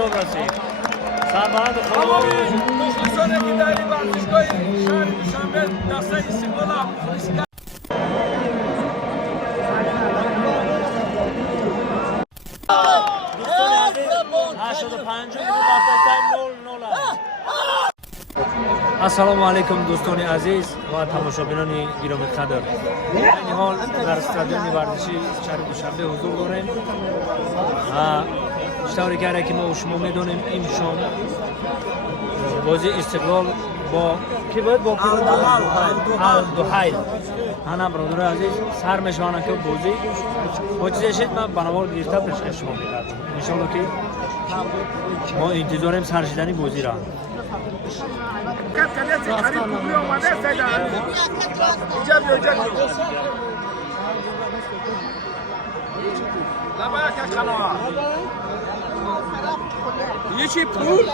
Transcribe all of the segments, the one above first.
انجام رسید. سربلند خدا مخلصانه که در این ورزشگاه شهر دوشنبه دسته استقلال مخلصی کرد. دوستان عزیز 85 نول السلام علیکم دوستان عزیز و تماشابینان گرامی قدر. این حال در استادیوم ورزشی شهر دوشنبه حضور داریم. اشتراکی کرده که ما و شما میدونیم این شام بازی استقلال با کی باید با الدوحیل انا برادر عزیز سر میشوانه که بازی با چیزی شد من بنابر گرفته پیشکش شما میدادم انشالله که ما انتظاریم سرشیدنی بازی را یکی پول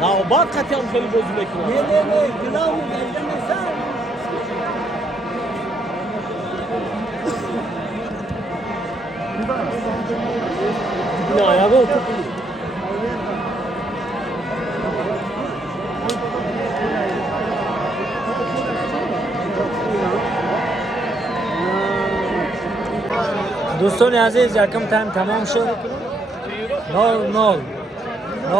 نوبت قطعی خیلی بازی میکنه. نه یا گو دوستان عزیز یکم تایم تمام شد 0-0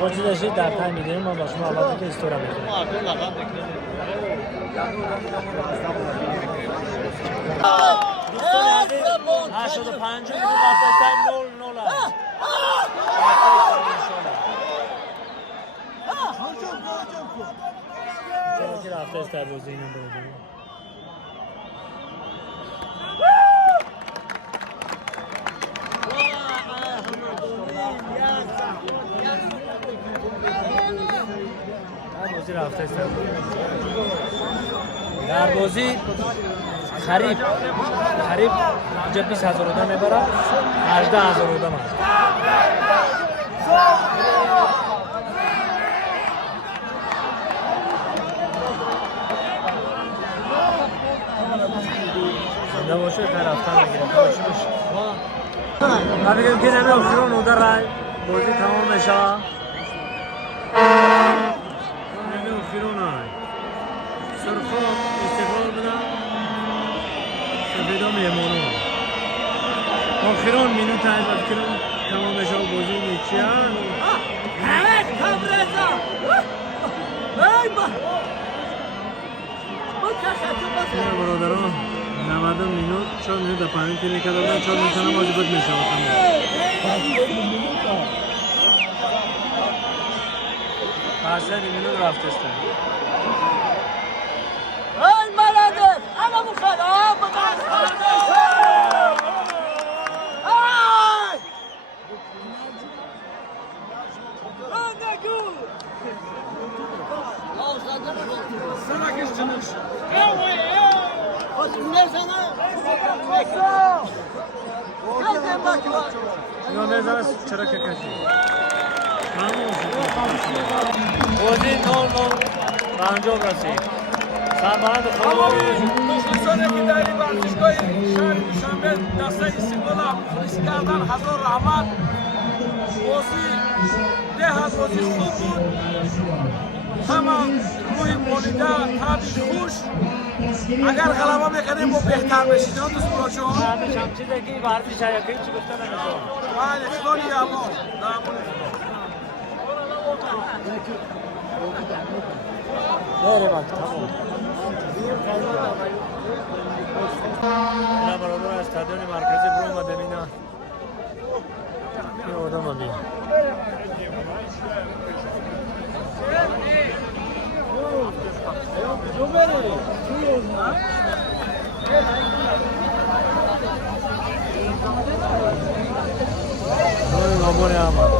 با چیز داشتید در تایم میدیم ما با شما البته که استورا میکنیم دوستان عزیز 85 تایم 0-0 چرا رفته است در بازی اینم بودیم در بازی خرید اینجا 20,000 آدم میبره 18,000 آدم هست زنده باشه خیر رفتن میگیره باشه من بگم که نمی افشرون او در رای بازی تمام میشه نمی افشرون های سرخا استقلال بدم سفیدا میمونو آخران مینوت های بفکرم تمام میشه بازی میچیان حمد کامرزا ای با برادران 90 مینوت 4 مینوت در پایین تیره کردن 4 مینوت هم واجبت میشه پاسه مینوت رفته است ای ملده اما مخالف سرکش جنش یا نظر چرا که کشی بازی 0-0 به انجام رسید سربلند مخلصانی که در این ورزشگاه شهر دوشنبه دسته استقلال مخلصی کردن هزار رحمت بازی بازی خوب بود همه روی مالیده طبیعی خوش اگر غلبه میکنیم ما بهتر بشید نه دوست براشون چیزی که ورزش یکی چی گفتن نمی‌کنم بله خیلی اما بله بله تمام اینا برادر استادیوم مرکزی برو اومدن اینا یه آدم هم Noi non vogliamo.